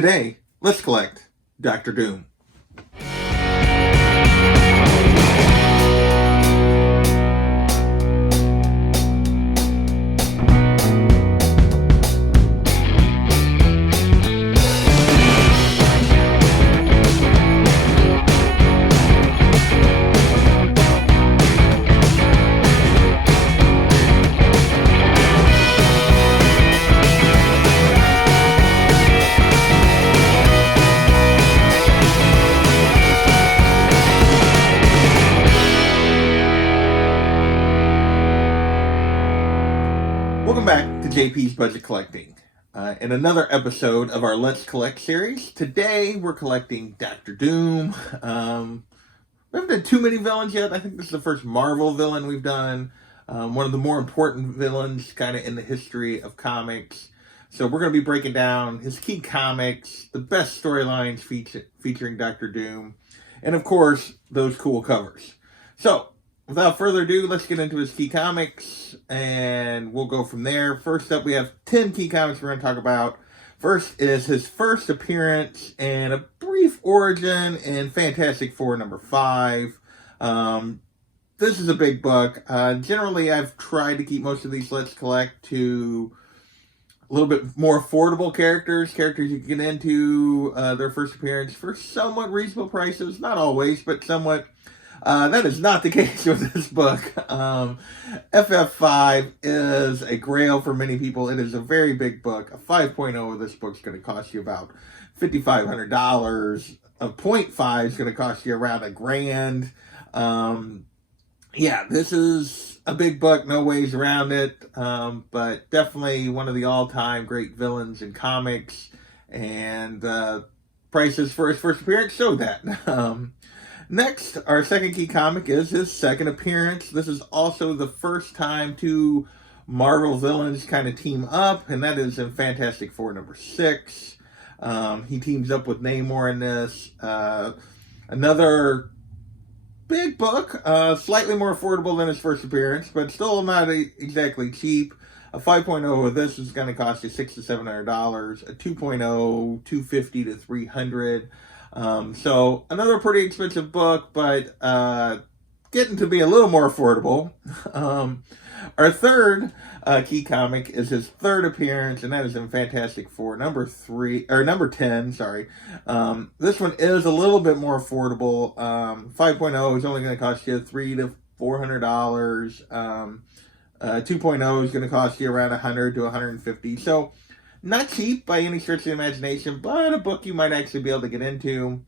Today, let's collect Doctor Doom. Welcome back to JP's Budget Collecting. In another episode of our Let's Collect series, today we're collecting Doctor Doom. We haven't done too many villains yet. I think this is the first Marvel villain we've done. One of the more important villains kind of in the history of comics. So we're going to be breaking down his key comics, the best storylines featuring Doctor Doom, and of course, those cool covers. So, without further ado, let's get into his key comics, and we'll go from there. First up, we have 10 key comics we're going to talk about. First is his first appearance and a brief origin in Fantastic Four number 5. This is a big book. Generally, I've tried to keep most of these Let's Collect to a little bit more affordable characters you can get into their first appearance for somewhat reasonable prices. Not always, but somewhat. That is not the case with this book. FF5 is a grail for many people. It is a very big book. A 5.0 of this book is going to cost you about $5,500. A 0.5 is going to cost you around $1,000. Yeah, this is a big book, no ways around it. But definitely one of the all-time great villains in comics. And prices for his first appearance show that. Next, our second key comic is his second appearance. This is also the first time two Marvel villains kind of team up, and that is in Fantastic Four number 6. He teams up with Namor in this. Another big book, slightly more affordable than his first appearance, but still not exactly cheap. A 5.0 of this is going to cost you $600 to $700. A 2.0, $250 to $300. So another pretty expensive book, but getting to be a little more affordable. Our third key comic is his third appearance, and that is in Fantastic Four number 10. Sorry, this one is a little bit more affordable. 5.0 is only going to cost you $300 to $400. 2.0 is going to cost you around $100 to $150. So, not cheap by any stretch of the imagination, but a book you might actually be able to get into.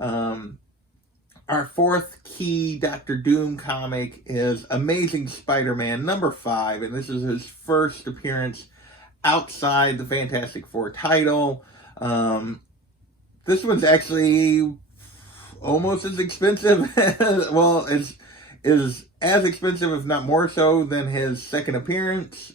Our fourth key Doctor Doom comic is Amazing Spider-Man number 5, and this is his first appearance outside the Fantastic Four title. This one's actually almost as expensive, well, is as expensive, if not more so, than his second appearance.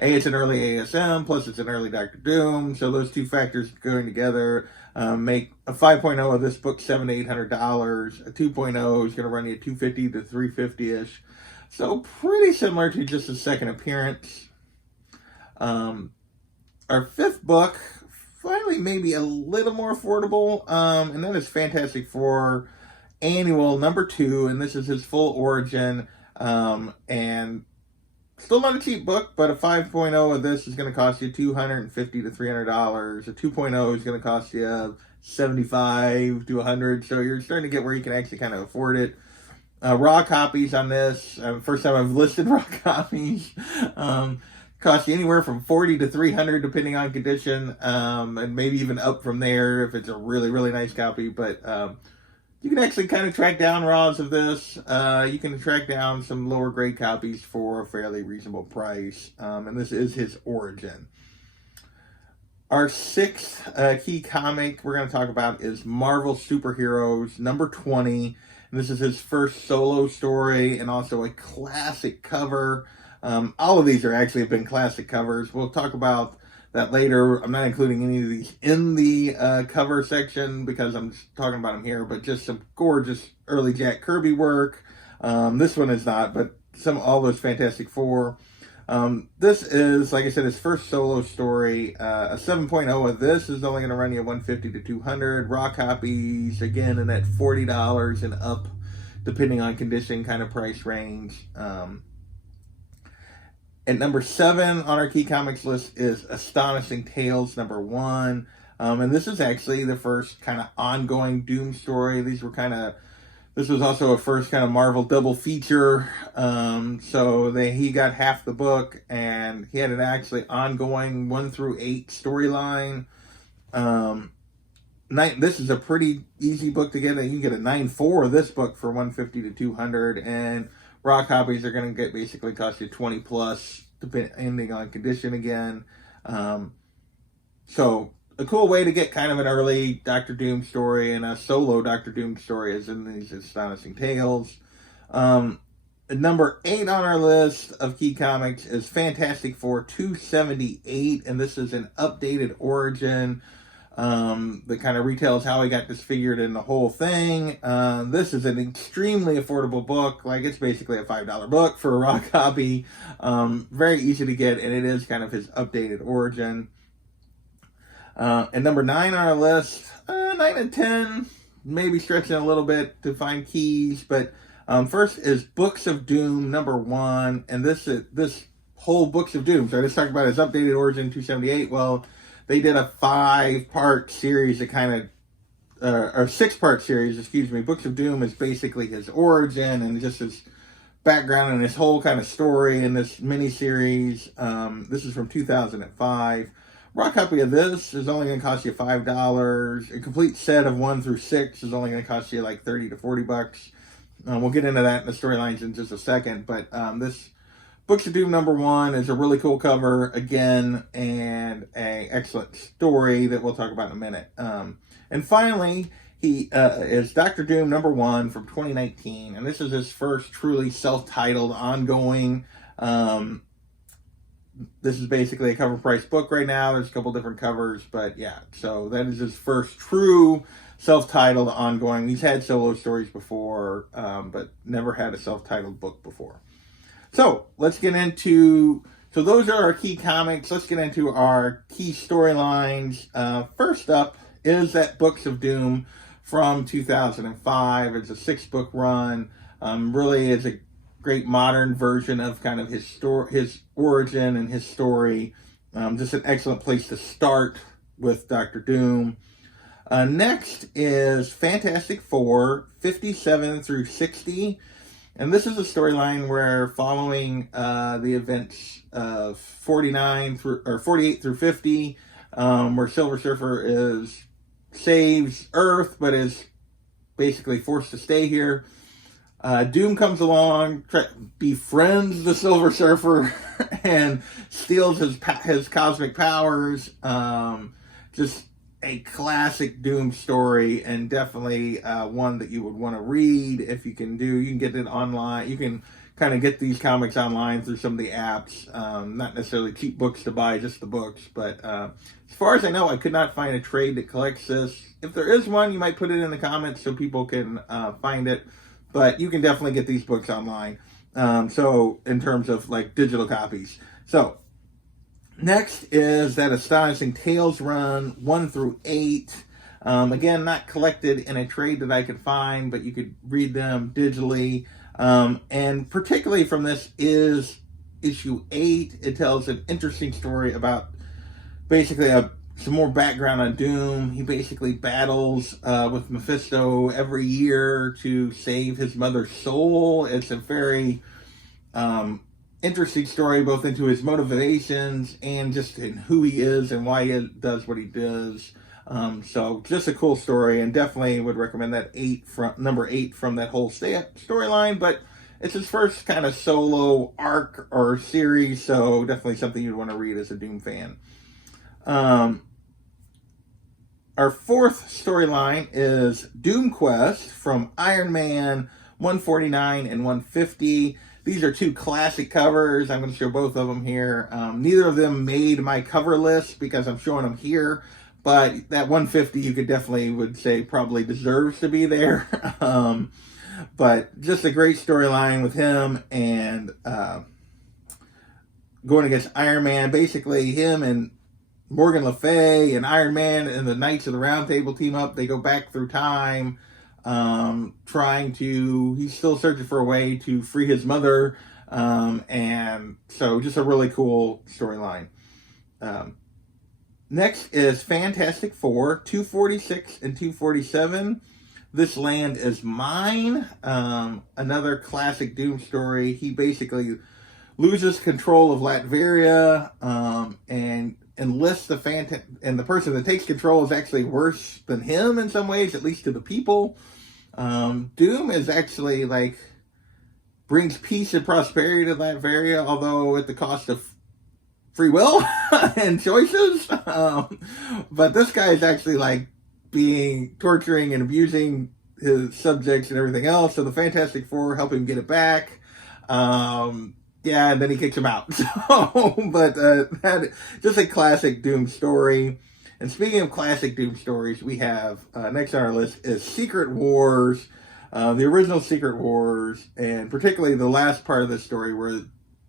It's an early ASM, plus it's an early Doctor Doom, so those two factors going together make a 5.0 of this book $700 to $800. A 2.0 is going to run you $250 to $350-ish. So pretty similar to just his second appearance. Our fifth book, finally maybe a little more affordable, and that is Fantastic Four Annual number 2, and this is his full origin, and still not a cheap book, but a 5.0 of this is going to cost you $250 to $300. A 2.0 is going to cost you $75 to $100. So you're starting to get where you can actually kind of afford it. Raw copies on this, first time I've listed raw copies, cost you anywhere from $40 to $300 depending on condition, and maybe even up from there if it's a really, really nice copy. But you can actually kind of track down raws of this. You can track down some lower grade copies for a fairly reasonable price. And this is his origin. Our sixth key comic we're going to talk about is Marvel Superheroes number 20. And this is his first solo story and also a classic cover. All of these are actually have been classic covers. We'll talk about that later. I'm not including any of these in the cover section because I'm just talking about them here, but just some gorgeous early Jack Kirby work. This one is not, but all those Fantastic Four. This is, like I said, his first solo story. A 7.0 of this is only going to run you 150 to 200. Raw copies, again, in that $40 and up, depending on condition, kind of price range. At number 7 on our Key Comics list is Astonishing Tales #1. And this is actually the first kind of ongoing Doom story. This was also a first kind of Marvel double feature. So he got half the book, and he had an actually ongoing 1 through 8 storyline. This is a pretty easy book to get. You can get a 9.4 of this book for 150 to 200, and raw copies are going to basically cost you 20 plus, depending on condition again. So a cool way to get kind of an early Doctor Doom story and a solo Doctor Doom story is in these Astonishing Tales. Number 8 on our list of Key Comics is Fantastic Four 278, and this is an updated origin that kind of retells how he got disfigured in the whole thing. This is an extremely affordable book. Like, it's basically a $5 book for a raw copy. Very easy to get, and it is kind of his updated origin. And number 9 on our list, 9 and 10, maybe stretching a little bit to find keys, but first is Books of Doom #1, and this whole Books of Doom, so I just talked about his updated origin 278. Well, they did a 5-part series that kind of, or 6-part series, excuse me. Books of Doom is basically his origin and just his background and his whole kind of story in this miniseries. This is from 2005. Raw copy of this is only going to cost you $5. A complete set of 1 through 6 is only going to cost you like $30 to $40. We'll get into that in the storylines in just a second, but this Books of Doom #1 is a really cool cover, again, and an excellent story that we'll talk about in a minute. And finally, he is Doctor Doom #1 from 2019, and this is his first truly self-titled ongoing. This is basically a cover price book right now. There's a couple different covers, but yeah, so that is his first true self-titled ongoing. He's had solo stories before, but never had a self-titled book before. So let's get into, so those are our key comics. Let's get into our key storylines. First up is that Books of Doom from 2005. It's a 6-book run. Really is a great modern version of kind of his origin and his story. Just an excellent place to start with Doctor Doom. Next is Fantastic Four 57 through 60. And this is a storyline where following the events of 48 through 50, where Silver Surfer saves Earth, but is basically forced to stay here. Doom comes along, befriends the Silver Surfer, and steals his cosmic powers. Just a classic Doom story, and definitely one that you would want to read if you can. You can get it online. You can kind of get these comics online through some of the apps. Not necessarily cheap books to buy, just the books. But as far as I know, I could not find a trade that collects this. If there is one, you might put it in the comments so people can find it. But you can definitely get these books online. So in terms of like digital copies. So next is that Astonishing Tales run 1 through 8. Again, not collected in a trade that I could find, but you could read them digitally. And particularly from this is issue 8. It tells an interesting story about basically some more background on Doom. He basically battles with Mephisto every year to save his mother's soul. It's a very interesting story, both into his motivations and just in who he is and why he does what he does. So just a cool story, and definitely would recommend that number 8 from that whole storyline. But it's his first kind of solo arc or series, so definitely something you'd want to read as a Doom fan. Our fourth storyline is Doom Quest from Iron Man 149 and 150. These are 2 classic covers. I'm going to show both of them here. Neither of them made my cover list because I'm showing them here, but that 150 you could definitely would say probably deserves to be there. But just a great storyline with him, and going against Iron Man. Basically, him and Morgan Le Fay and Iron Man and the Knights of the Round Table team up. They go back through time, he's still searching for a way to free his mother. And so just a really cool storyline. Next is Fantastic Four, 246 and 247. This Land Is Mine. Another classic Doom story. He basically loses control of Latveria, and enlists and the person that takes control is actually worse than him in some ways, at least to the people. Doom is actually brings peace and prosperity to Latveria, although at the cost of free will and choices. But this guy is actually torturing and abusing his subjects and everything else. So the Fantastic Four help him get it back. And then he kicks him out. Just a classic Doom story. And speaking of classic Doom stories, we have next on our list is Secret Wars, the original Secret Wars, and particularly the last part of the story where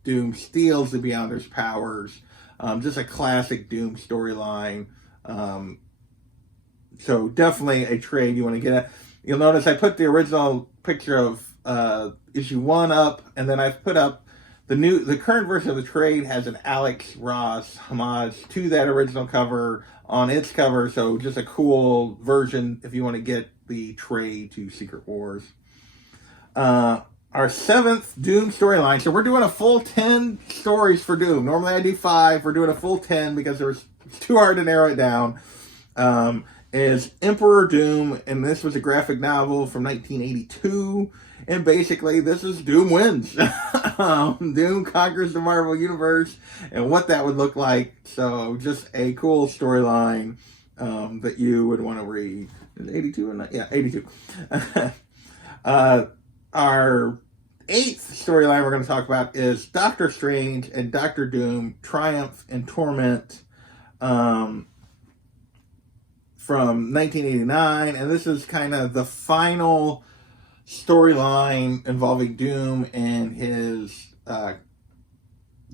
Doom steals the Beyonder's powers. Just a classic Doom storyline. So definitely a trade you want to get at. You'll notice I put the original picture of issue 1 up, and then I've put up the current version of the trade has an Alex Ross homage to that original cover on its cover. So just a cool version if you want to get the trade to Secret Wars. Our 7th Doom storyline. So we're doing a full 10 stories for Doom. Normally I do 5. We're doing a full 10 because it's too hard to narrow it down. Is Emperor Doom, and this was a graphic novel from 1982. And basically, this is Doom wins. Doom conquers the Marvel Universe and what that would look like. So just a cool storyline that you would want to read. Is it 82 or not? Yeah, 82. Our 8th storyline we're going to talk about is Doctor Strange and Doctor Doom, Triumph and Torment, from 1989. And this is kind of the final storyline involving Doom and his the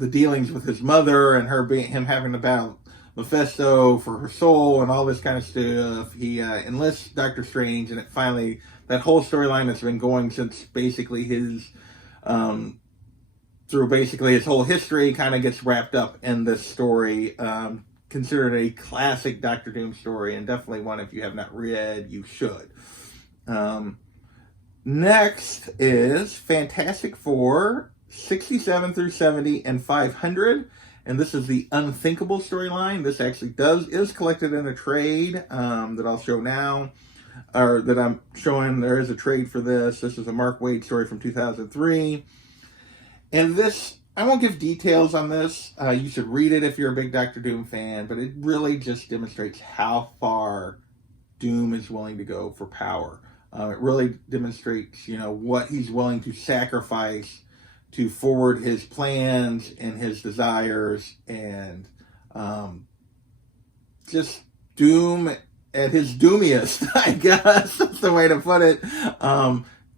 dealings with his mother and him having to battle Mephisto for her soul and all this kind of stuff. He enlists Doctor Strange, and that whole storyline that's been going since basically his through basically his whole history kind of gets wrapped up in this story. Considered a classic Doctor Doom story, and definitely one if you have not read, you should. Next is Fantastic Four, 67 through 70 and 500. And this is the Unthinkable storyline. This actually is collected in a trade that I'll show now, or that I'm showing. There is a trade for this. This is a Mark Waid story from 2003. And this, I won't give details on this. You should read it if you're a big Doctor Doom fan, but it really just demonstrates how far Doom is willing to go for power. It really demonstrates, what he's willing to sacrifice to forward his plans and his desires, and just Doom at his doomiest, I guess that's the way to put it.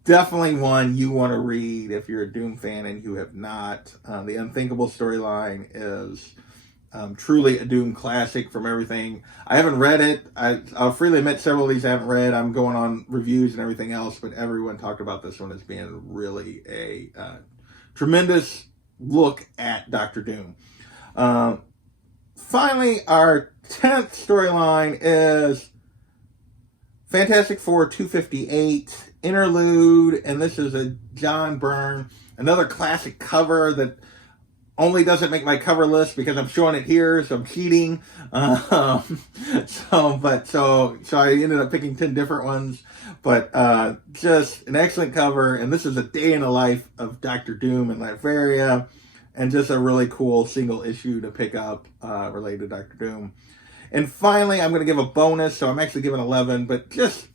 Definitely one you want to read if you're a Doom fan and you have not. The Unthinkable storyline is truly a Doom classic from everything. I haven't read it. I'll freely admit several of these I haven't read. I'm going on reviews and everything else, but everyone talked about this one as being really a tremendous look at Doctor Doom. Finally, our 10th storyline is Fantastic Four 258 Interlude, and this is a John Byrne, another classic cover that only doesn't make my cover list because I'm showing it here, so I'm cheating. So I ended up picking 10 different ones, but just an excellent cover. And this is a day in the life of Doctor Doom and Latveria, and just a really cool single issue to pick up related to Doctor Doom. And finally, I'm going to give a bonus, so I'm actually giving 11, but just,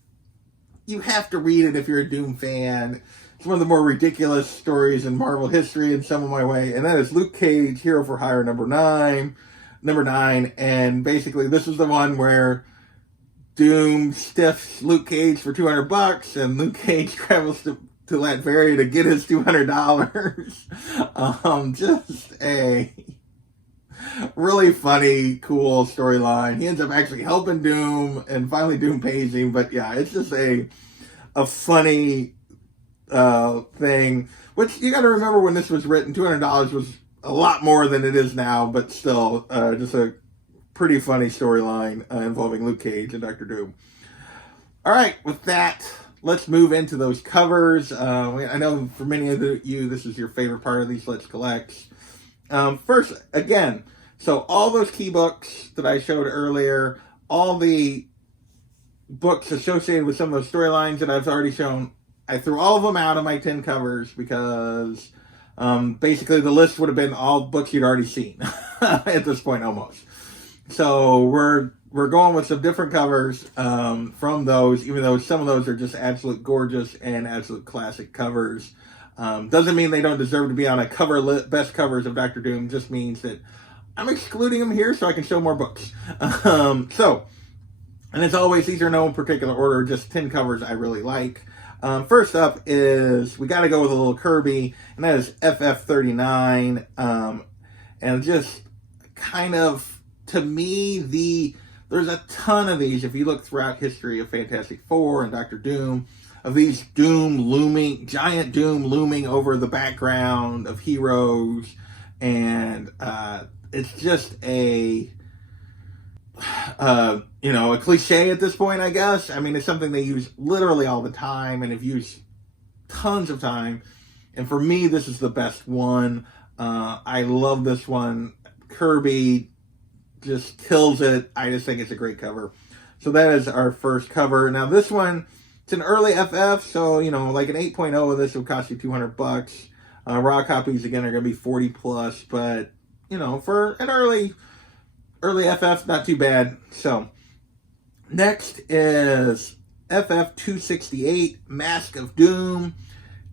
you have to read it if you're a Doom fan. It's one of the more ridiculous stories in Marvel history in some of my way, and that is Luke Cage, Hero for Hire number 9. And basically this is the one where Doom stiffs Luke Cage for $200, and Luke Cage travels to Latveria to get his $200. Just a Really funny, cool storyline. He ends up actually helping Doom, and finally Doom pays him. But yeah, it's just a funny thing. Which you got to remember, when this was written, $200 was a lot more than it is now, but still, just a pretty funny storyline involving Luke Cage and Doctor Doom. All right, with that, let's move into those covers. I know for many of you, this is your favorite part of these Let's Collects. First, again, so all those key books that I showed earlier, all the books associated with some of those storylines that I've already shown, I threw all of them out of my 10 covers because basically the list would have been all books you'd already seen at this point almost. So we're going with some different covers from those, even though some of those are just absolute gorgeous and absolute classic covers. Doesn't mean they don't deserve to be on a cover list, best covers of Doctor Doom. Just means that I'm excluding them here so I can show more books. And as always, these are no particular order, just 10 covers I really like. First up is, we got to go with a little Kirby, and that is FF39. And just kind of, to me, there's a ton of these, if you look throughout history of Fantastic Four and Doctor Doom, of these giant Doom looming over the background of heroes. And it's just a cliche at this point, I guess. I mean, it's something they use literally all the time and have used tons of time. And for me, this is the best one. I love this one. Kirby just kills it. I just think it's a great cover. So that is our first cover. Now this one, it's an early FF, so like an 8.0 of this will cost you $200. Raw copies again are going to be 40 plus, but for an early FF, not too bad. So next is FF268, Mask of Doom.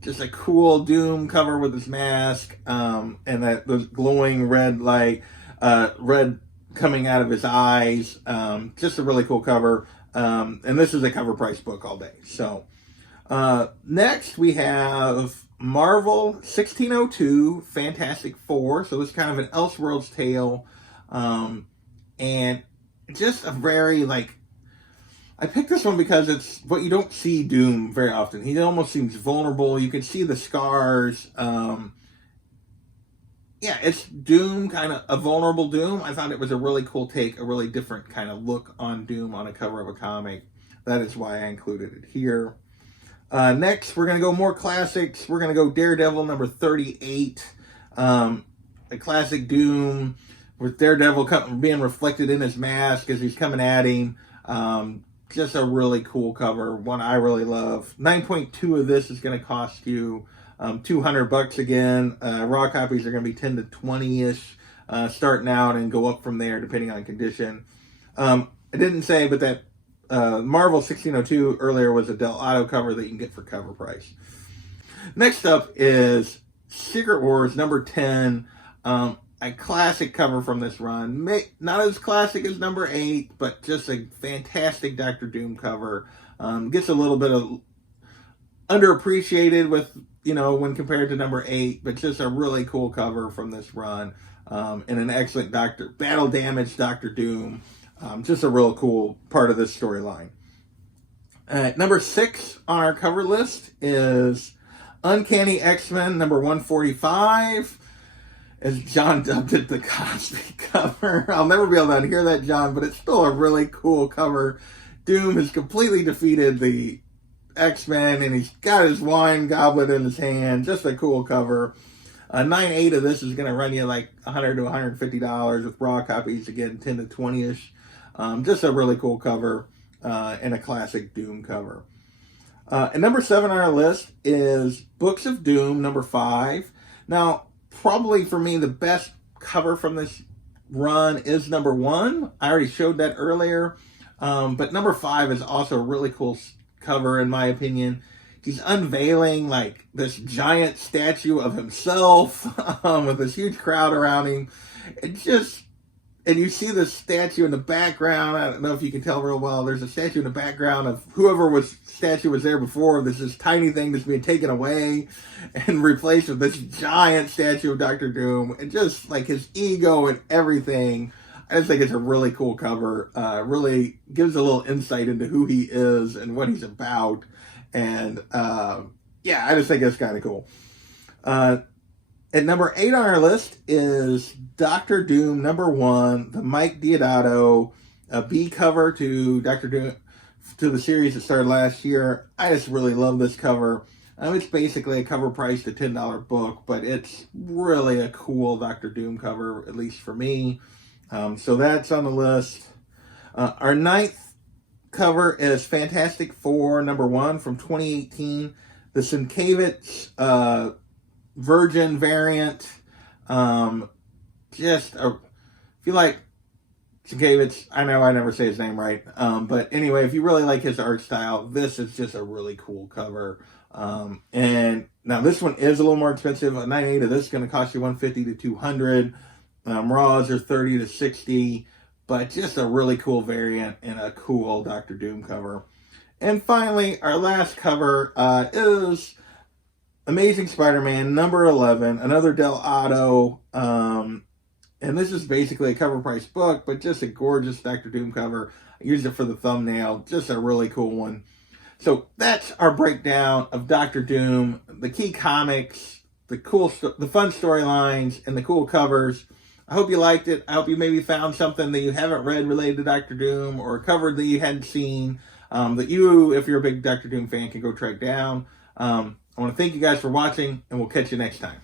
Just a cool Doom cover with his mask, and those glowing red light, red coming out of his eyes. Just a really cool cover. And this is a cover price book all day. So next we have Marvel 1602 Fantastic Four. So this is kind of an Elseworlds tale. And just a very, I picked this one because it's what you don't see Doom very often. He almost seems vulnerable. You can see the scars. It's Doom, kind of a vulnerable Doom. I thought it was a really cool take, a really different kind of look on Doom on a cover of a comic. That is why I included it here. Next, we're going to go more classics. We're going to go Daredevil number 38. A classic Doom with Daredevil being reflected in his mask as he's coming at him. Just a really cool cover, one I really love. 9.2 of this is going to cost you $200 again. Raw copies are going to be 10 to 20-ish starting out and go up from there depending on condition. I didn't say, but that Marvel 1602 earlier was a Del Auto cover that you can get for cover price. Next up is Secret Wars number 10. A classic cover from this run. Not as classic as number 8, but just a fantastic Doctor Doom cover. Gets a little bit of underappreciated with, when compared to number 8, but just a really cool cover from this run. And an excellent battle damage Doctor Doom. Just a real cool part of this storyline. Number 6 on our cover list is Uncanny X-Men number 145. As John dubbed it, the Cosby cover. I'll never be able to unhear that, John, but it's still a really cool cover. Doom has completely defeated the X-Men, and he's got his wine goblet in his hand. Just a cool cover. 9.8 of this is going to run you like $100 to $150 with raw copies, again, 10 to 20-ish. Just a really cool cover and a classic Doom cover. And number 7 on our list is Books of Doom, number 5. Now, probably for me, the best cover from this run is number 1. I already showed that earlier. But number 5 is also a really cool cover, in my opinion. He's unveiling this giant statue of himself with this huge crowd around him. It's and you see the statue in the background. I don't know if you can tell real well. There's a statue in the background of whoever statue was there before. There's this tiny thing that's being taken away and replaced with this giant statue of Doctor Doom, and just like his ego and everything. I just think it's a really cool cover. Really gives a little insight into who he is and what he's about. And yeah, I just think it's kind of cool. At number 8 on our list is Doctor Doom #1, the Mike Deodato B cover to Doctor Doom, to the series that started last year. I just really love this cover. It's basically a cover priced a $10 book, but it's really a cool Doctor Doom cover, at least for me. So that's on the list. Our 9th cover is Fantastic Four #1 from 2018. The Sienkiewicz Virgin variant. If you like Sienkiewicz, I know I never say his name right. But anyway, if you really like his art style, this is just a really cool cover. And now this one is a little more expensive. A 9.8 of this is going to cost you $150 to $200. Raws are $30 to $60, but just a really cool variant and a cool Doctor Doom cover. And finally, our last cover is Amazing Spider-Man #11, another Del Otto. And this is basically a cover price book, but just a gorgeous Doctor Doom cover. I used it for the thumbnail, just a really cool one. So that's our breakdown of Doctor Doom, the key comics, the fun storylines, and the cool covers. I hope you liked it. I hope you maybe found something that you haven't read related to Doctor Doom, or a cover that you hadn't seen, that you, if you're a big Doctor Doom fan, can go track down. I want to thank you guys for watching, and we'll catch you next time.